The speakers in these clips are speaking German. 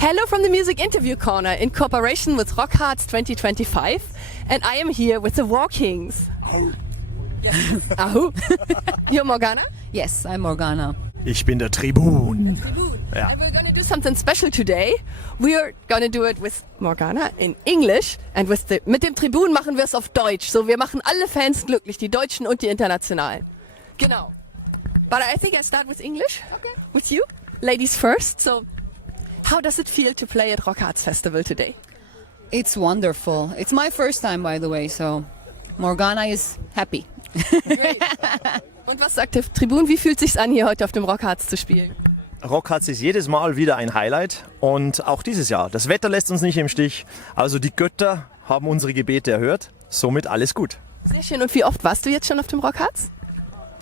Hello from the Music Interview Corner in cooperation with Rock Hearts 2025, and I am here with the Walkings. Yes. Ahu. You're Morgana? Yes, I'm Morgana. Ich bin der Tribun. Ja. And we're going to do something special today. We're going to do it with Morgana in English and mit dem Tribun machen wir es auf Deutsch. So, wir machen alle Fans glücklich, die Deutschen und die Internationalen. Genau. But I think I start with English. Okay. With you. Ladies first. So, how does it feel to play at Rock Hearts Festival today? It's wonderful. It's my first time, by the way, so Morgana is happy. Und was sagt der Tribun? Wie fühlt sich's an, hier heute auf dem Rock Hearts zu spielen? Rock Hearts ist jedes Mal wieder ein Highlight und auch dieses Jahr. Das Wetter lässt uns nicht im Stich. Also die Götter haben unsere Gebete erhört. Somit alles gut. Sehr schön. Und wie oft warst du jetzt schon auf dem Rock Hearts?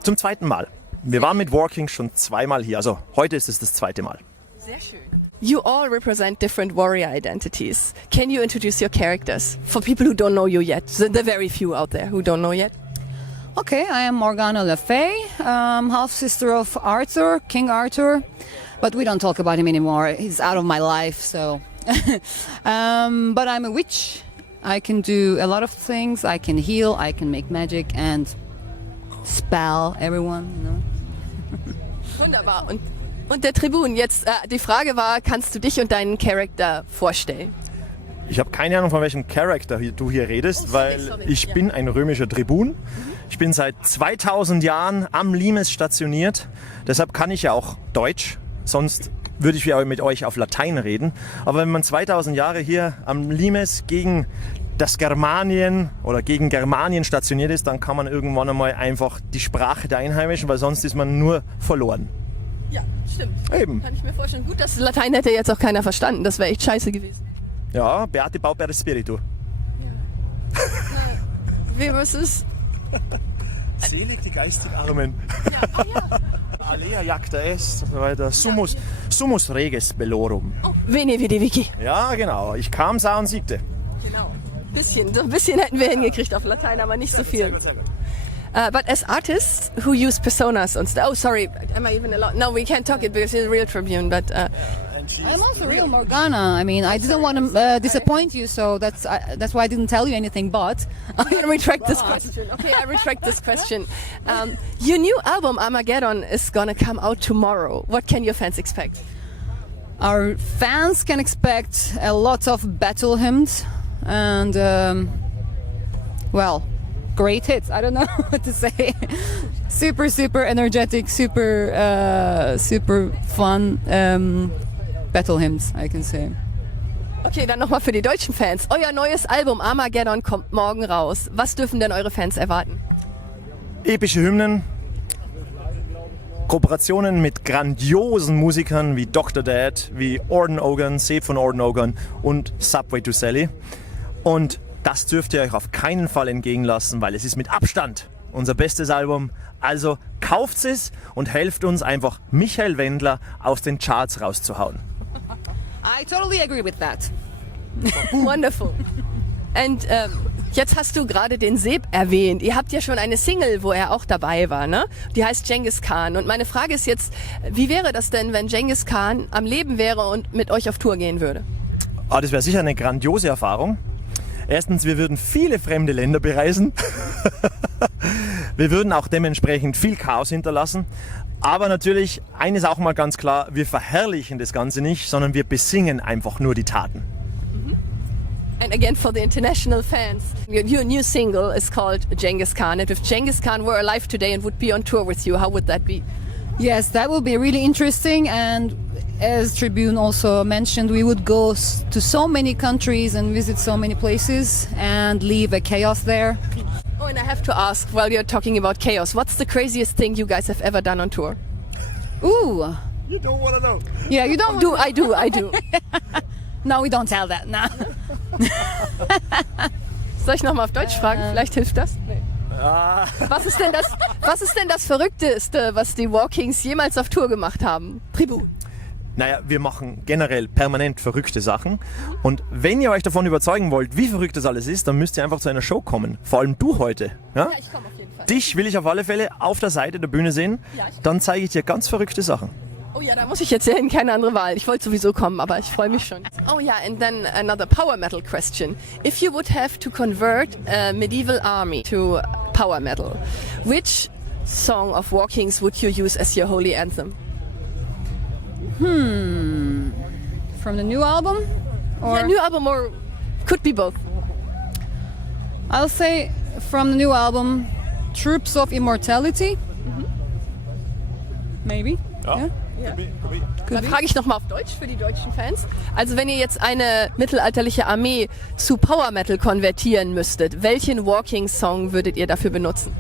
Zum zweiten Mal. Wir waren mit Walking schon zweimal hier. Also heute ist es das zweite Mal. Sehr schön. You all represent different warrior identities. Can you introduce your characters for people who don't know you yet? There are very few out there who don't know yet. Okay, I am Morgana Le Fay, half sister of Arthur, King Arthur, but we don't talk about him anymore. He's out of my life, so. But I'm a witch. I can do a lot of things. I can heal, I can make magic and spell everyone, you know. Wunderbar. Und der Tribun, jetzt die Frage war, kannst du dich und deinen Charakter vorstellen? Ich habe keine Ahnung, von welchem Charakter du hier redest, weil ich bin ein römischer Tribun. Ich bin seit 2000 Jahren am Limes stationiert. Deshalb kann ich ja auch Deutsch, sonst würde ich ja mit euch auf Latein reden. Aber wenn man 2000 Jahre hier am Limes gegen das Germanien oder gegen Germanien stationiert ist, dann kann man irgendwann einmal einfach die Sprache der Einheimischen, weil sonst ist man nur verloren. Ja, stimmt. Eben. Kann ich mir vorstellen. Gut, das Latein hätte jetzt auch keiner verstanden. Das wäre echt scheiße gewesen. Ja, Beate Pauper Spiritu. Wie was ist? Selig die geistig Armen. Ja, ja. Alea jacta est und so weiter. Sumus reges bellorum. Oh, Veni vidi vici. Ja, genau. Ich kam, sah und siegte. Genau. So ein bisschen hätten wir hingekriegt auf Latein, aber nicht so viel. But as artists who use personas and stuff. Oh, sorry. Am I even allowed? No, we can't talk it because it's a real Tribune. But I'm also real Morgana. I mean, I didn't want to disappoint you, so that's why I didn't tell you anything. But I'm gonna retract this question. Okay, I retract this question. Your new album Armageddon is gonna come out tomorrow. What can your fans expect? our fans can expect a lot of battle hymns and, well, great hits. I don't know what to say. Super, super energetic, super fun battle hymns, I can say. Okay, dann nochmal für die deutschen Fans. Euer neues Album Armageddon kommt morgen raus. Was dürfen denn eure Fans erwarten? Epische Hymnen, Kooperationen mit grandiosen Musikern wie Dr. Dad, wie Orden Ogan, Seb von Orden Ogan und Subway to Sally. Und das dürft ihr euch auf keinen Fall entgehen lassen, weil es ist mit Abstand unser bestes Album. Also kauft es und helft uns einfach, Michael Wendler aus den Charts rauszuhauen. I totally agree with that. Wonderful. Und jetzt hast du gerade den Seb erwähnt. Ihr habt ja schon eine Single, wo er auch dabei war, ne? Die heißt Genghis Khan. Und meine Frage ist jetzt, wie wäre das denn, wenn Genghis Khan am Leben wäre und mit euch auf Tour gehen würde? Das wäre sicher eine grandiose Erfahrung. Erstens, wir würden viele fremde Länder bereisen. Wir würden auch dementsprechend viel Chaos hinterlassen. Aber natürlich, eines auch mal ganz klar, wir verherrlichen das Ganze nicht, sondern wir besingen einfach nur die Taten. And again, for the international fans, your new single is called Genghis Khan. And if Genghis Khan were alive today and would be on tour with you, how would that be? Yes, that would be really interesting. And as Tribune also mentioned, we would go to so many countries and visit so many places and leave a chaos there. Oh, and I have to ask, while you're talking about chaos, what's the craziest thing you guys have ever done on tour? Ooh. You don't want to know. Yeah, you don't. I do. No, we don't tell that. No. Soll ich nochmal auf Deutsch fragen? Vielleicht hilft das? Nee. Was ist denn das Verrückteste, was die Walkings jemals auf Tour gemacht haben? Tribun. Naja, wir machen generell permanent verrückte Sachen. Und wenn ihr euch davon überzeugen wollt, wie verrückt das alles ist, dann müsst ihr einfach zu einer Show kommen. Vor allem du heute. Ja, ich komme auf jeden Fall. Dich will ich auf alle Fälle auf der Seite der Bühne sehen. Ja, ich dann zeige ich dir ganz verrückte Sachen. Oh ja, da muss ich jetzt ja hin, keine andere Wahl. Ich wollte sowieso kommen, aber ich freue mich schon. Oh ja, and then another power metal question. If you would have to convert a medieval army to power metal, which song of Walkings would you use as your holy anthem? From the new album? Or Yeah, new album or could be both. I'll say from the new album, Troops of Immortality. Maybe. Yeah. Dann frage ich nochmal auf Deutsch für die deutschen Fans. Also wenn ihr jetzt eine mittelalterliche Armee zu Power Metal konvertieren müsstet, welchen Walking-Song würdet ihr dafür benutzen?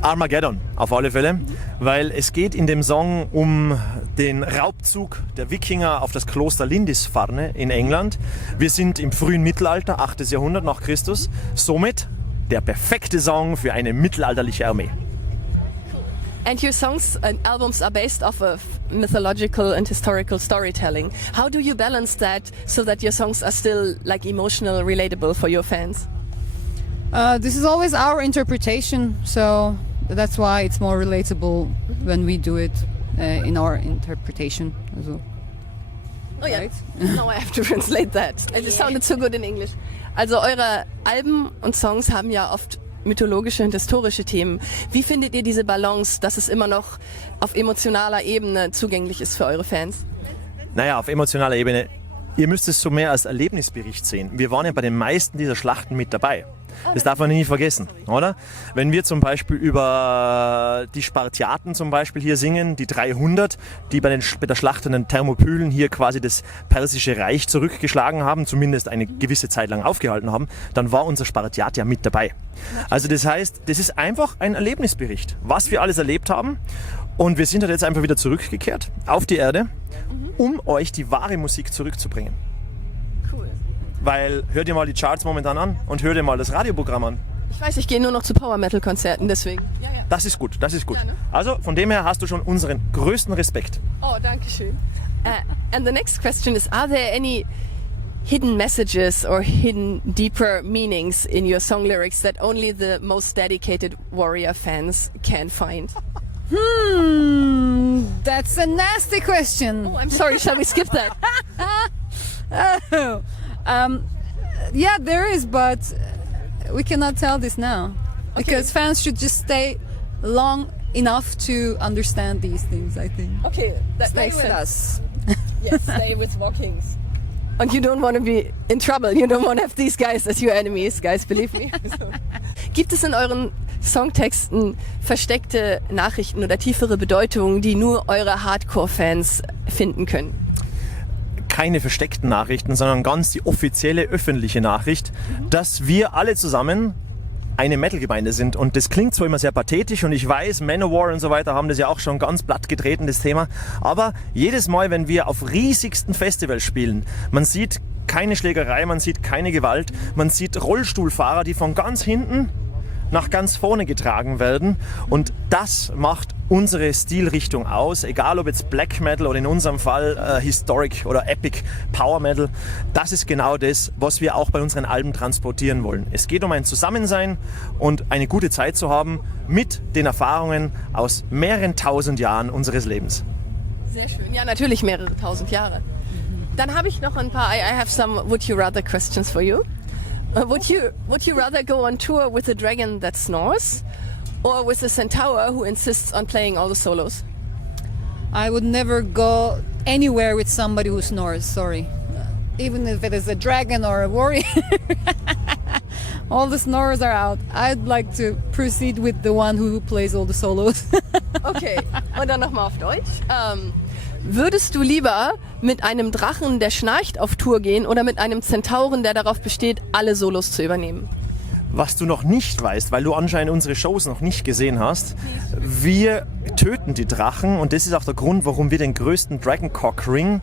Armageddon, auf alle Fälle, weil es geht in dem Song um den Raubzug der Wikinger auf das Kloster Lindisfarne in England. Wir sind im frühen Mittelalter, 8. Jahrhundert nach Christus, somit der perfekte Song für eine mittelalterliche Armee. And your songs and albums are based off of mythological and historical storytelling. How do you balance that so that your songs are still like emotional, relatable for your fans? This is always our interpretation, so that's why it's more relatable when we do it in our interpretation as well. Oh ja, Right. now I have to translate that. It sounded so good in English. Also eure Alben und Songs haben ja oft mythologische und historische Themen. Wie findet ihr diese Balance, dass es immer noch auf emotionaler Ebene zugänglich ist für eure Fans? Naja, auf emotionaler Ebene, ihr müsst es so mehr als Erlebnisbericht sehen. Wir waren ja bei den meisten dieser Schlachten mit dabei. Das darf man nie vergessen, oder? Wenn wir zum Beispiel über die Spartiaten zum Beispiel hier singen, die 300, die bei der Schlacht an den Thermopylen hier quasi das persische Reich zurückgeschlagen haben, zumindest eine gewisse Zeit lang aufgehalten haben, dann war unser Spartiat ja mit dabei. Also das heißt, das ist einfach ein Erlebnisbericht, was wir alles erlebt haben. Und wir sind halt jetzt einfach wieder zurückgekehrt auf die Erde, um euch die wahre Musik zurückzubringen. Cool. Weil hört ihr mal die Charts momentan an und hört ihr mal das Radioprogramm an. Ich weiß, ich gehe nur noch zu Power Metal Konzerten, deswegen. Ja, ja. Das ist gut, das ist gut. Ja, ne? Also von dem her hast du schon unseren größten Respekt. Oh, danke schön. And the next question is, are there any hidden messages or hidden deeper meanings in your song lyrics that only the most dedicated Warrior fans can find? That's a nasty question. Oh, I'm sorry, shall we skip that? Yeah, there is, but we cannot tell this now because fans should just stay long enough to understand these things, I think. Okay, that Stay makes with sense. us. Yes, stay with Walkings. And you don't want to be in trouble. You don't want to have these guys as your enemies, guys, believe me. Gibt es in euren Songtexten versteckte Nachrichten oder tiefere Bedeutungen, die nur eure Hardcore-Fans finden können? Keine versteckten Nachrichten, sondern ganz die offizielle öffentliche Nachricht, dass wir alle zusammen eine Metal-Gemeinde sind. Und das klingt zwar immer sehr pathetisch und ich weiß, Manowar und so weiter haben das ja auch schon ganz platt getreten, das Thema. Aber jedes Mal, wenn wir auf riesigsten Festivals spielen, man sieht keine Schlägerei, man sieht keine Gewalt, man sieht Rollstuhlfahrer, die von ganz hinten nach ganz vorne getragen werden. Und das macht unsere Stilrichtung aus, egal ob jetzt Black Metal oder in unserem Fall Historic oder Epic Power Metal. Das ist genau das, was wir auch bei unseren Alben transportieren wollen. Es geht um ein Zusammensein und eine gute Zeit zu haben mit den Erfahrungen aus mehreren tausend Jahren unseres Lebens. Sehr schön. Ja, natürlich mehrere tausend Jahre. Dann habe ich noch ein paar I have some would you rather questions for you. Would you rather go on tour with a dragon that snores or with a centaur who insists on playing all the solos? I would never go anywhere with somebody who snores, sorry. Even if it is a dragon or a warrior. All the snorers are out. I'd like to proceed with the one who plays all the solos. Okay, und dann nochmal auf Deutsch. Würdest du lieber mit einem Drachen, der schnarcht, auf Tour gehen oder mit einem Zentauren, der darauf besteht, alle Solos zu übernehmen? Was du noch nicht weißt, weil du anscheinend unsere Shows noch nicht gesehen hast, wir töten die Drachen und das ist auch der Grund, warum wir den größten Dragoncock Ring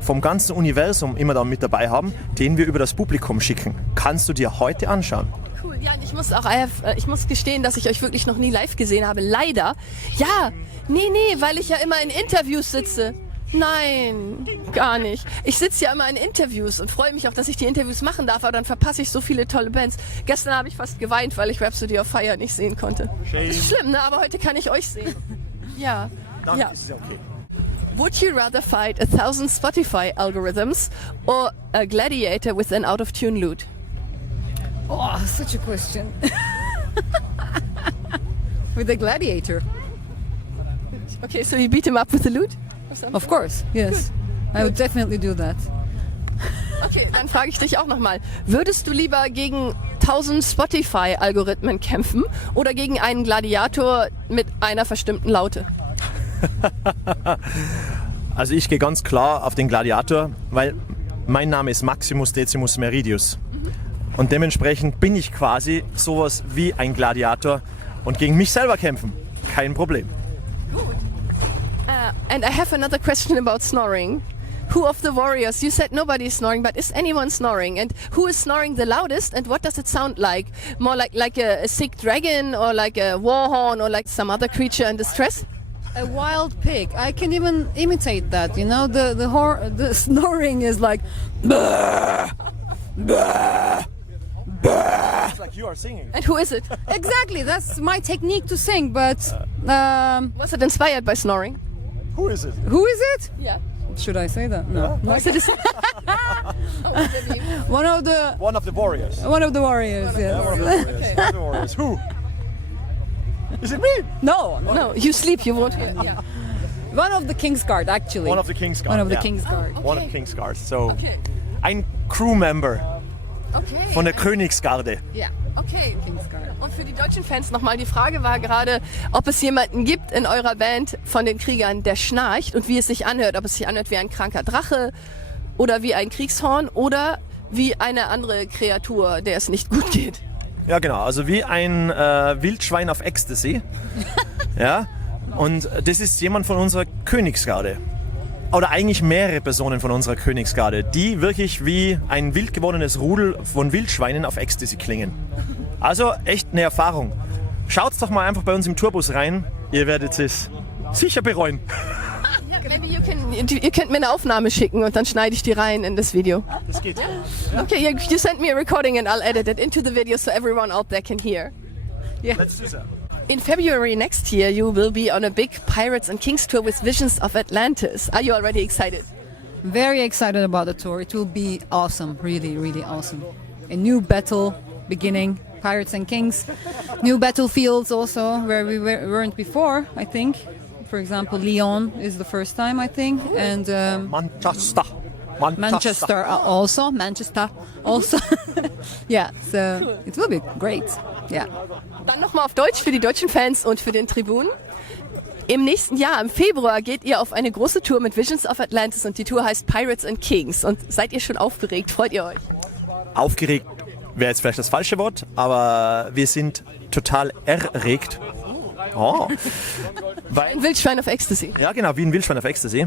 vom ganzen Universum immer da mit dabei haben, den wir über das Publikum schicken. Kannst du dir heute anschauen. Cool, ja, und ich muss gestehen, dass ich euch wirklich noch nie live gesehen habe. Leider. Ja, nee, weil ich ja immer in Interviews sitze. Nein, gar nicht. Ich sitze ja immer in Interviews und freue mich auch, dass ich die Interviews machen darf, aber dann verpasse ich so viele tolle Bands. Gestern habe ich fast geweint, weil ich Rhapsody of Fire nicht sehen konnte. Shame. Das ist schlimm, ne? Aber heute kann ich euch sehen. Ja. Dann Ja. ist es ja okay. Would you rather fight 1,000 Spotify algorithms or a gladiator with an out-of-tune lute? Oh, such a question. With the gladiator. Okay, so you beat him up with the lute? Or something? Of course, yes. I would definitely do that. Okay, dann frage ich dich auch nochmal. Würdest du lieber gegen 1.000 Spotify-Algorithmen kämpfen oder gegen einen Gladiator mit einer verstimmten Laute? Also ich gehe ganz klar auf den Gladiator, weil mein Name ist Maximus Decimus Meridius. Und dementsprechend bin ich quasi sowas wie ein Gladiator und gegen mich selber kämpfen. Kein Problem. And I have another question about snoring. Who of the warriors, you said nobody is snoring, but is anyone snoring? And who is snoring the loudest and what does it sound like? More like a sick dragon or like a war horn or like some other creature in distress? A wild pig. I can even imitate that. You know, the snoring is like. Bah, bah, bah. It's like you are singing. And who is it? Exactly, that's my technique to sing. But Was it inspired by snoring? Who is it? who is it? Yeah. Should I say that? No. Was it One of the One of the warriors. warriors. Yes. One of the warriors. One of the warriors. Who? Is it me? No, No, you sleep, you won't hear. Yeah. one of the King's Guard actually. One of the King's Guard. One of the yeah. King's Guard. One of the King's Guard. So Okay. ein Crewmember Okay. von der Königsgarde. Yeah, Okay. King's Guard. Und für die deutschen Fans nochmal, die Frage war gerade, ob es jemanden gibt in eurer Band von den Kriegern, der schnarcht und wie es sich anhört. Ob es sich anhört wie ein kranker Drache oder wie ein Kriegshorn oder wie eine andere Kreatur, der es nicht gut geht. Ja, genau. Also wie ein Wildschwein auf Ecstasy. Ja. Und das ist jemand von unserer Königsgarde. Oder eigentlich mehrere Personen von unserer Königsgarde, die wirklich wie ein wild gewordenes Rudel von Wildschweinen auf Ecstasy klingen. Also echt eine Erfahrung. Schaut's doch mal einfach bei uns im Tourbus rein. Ihr werdet es sicher bereuen. Maybe ihr könnt mir eine Aufnahme schicken und dann schneide ich die rein in das Video. Das geht. Okay, you send me a recording and I'll edit it into the video so everyone out there can hear. Let's do so. In February next year, you will be on a big Pirates and Kings tour with Visions of Atlantis. Are you already excited? Very excited about the tour. It will be awesome, really, really awesome. A new battle beginning, Pirates and Kings. New battlefields also, where we weren't before, I think. For example, Lyon is the first time, I think. And Manchester also. Yeah, so it will be great. Yeah. Dann nochmal auf Deutsch für die deutschen Fans und für den Tribun. Im nächsten Jahr, im Februar, geht ihr auf eine große Tour mit Visions of Atlantis und die Tour heißt Pirates and Kings. Und seid ihr schon aufgeregt? Freut ihr euch? Aufgeregt wäre jetzt vielleicht das falsche Wort, aber wir sind total erregt. Oh. Ein Wildschwein auf Ecstasy. Ja, genau, wie ein Wildschwein auf Ecstasy.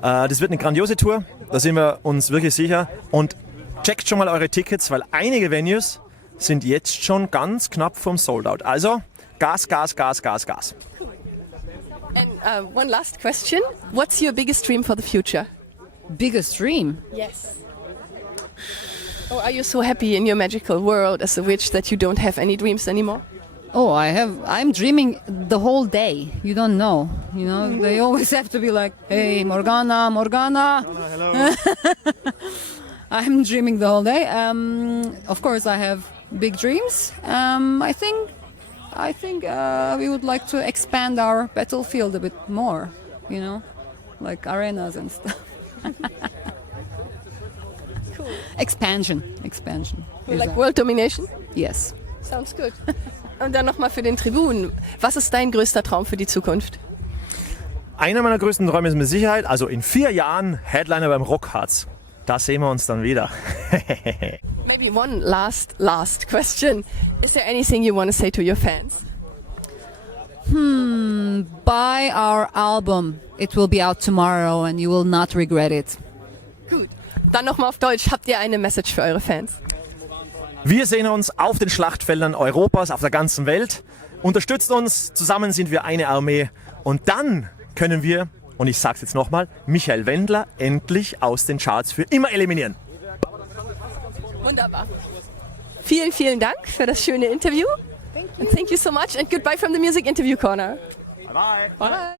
Das wird eine grandiose Tour, da sind wir uns wirklich sicher. Und checkt schon mal eure Tickets, weil einige Venues sind jetzt schon ganz knapp vom Sold-Out. Also Gas, Gas, Gas, Gas, Gas. And one last question. What's your biggest dream for the future? Biggest dream? Yes. Or are you so happy in your magical world as a witch that you don't have any dreams anymore? Oh, I'm dreaming the whole day. You don't know. You know, they always have to be like, hey, Morgana, Morgana. Hello. I'm dreaming the whole day. Of course, I have big dreams. I think we would like to expand our battlefield a bit more. You know, like arenas and stuff. Cool. Expansion. Like world domination? Yes. Sounds good. Und dann nochmal für den Tribun. Was ist dein größter Traum für die Zukunft? Einer meiner größten Träume ist mit Sicherheit, also in 4 Jahren Headliner beim Rockharz. Da sehen wir uns dann wieder. Maybe one last question. Is there anything you want to say to your fans? Buy our album. It will be out tomorrow and you will not regret it. Gut. Dann nochmal auf Deutsch. Habt ihr eine Message für eure Fans? Wir sehen uns auf den Schlachtfeldern Europas, auf der ganzen Welt. Unterstützt uns, zusammen sind wir eine Armee. Und dann können wir, und ich sag's jetzt nochmal, Michael Wendler endlich aus den Charts für immer eliminieren. Wunderbar. Vielen, vielen Dank für das schöne Interview. Thank you so much and goodbye from the Music Interview Corner. Bye bye. Bye.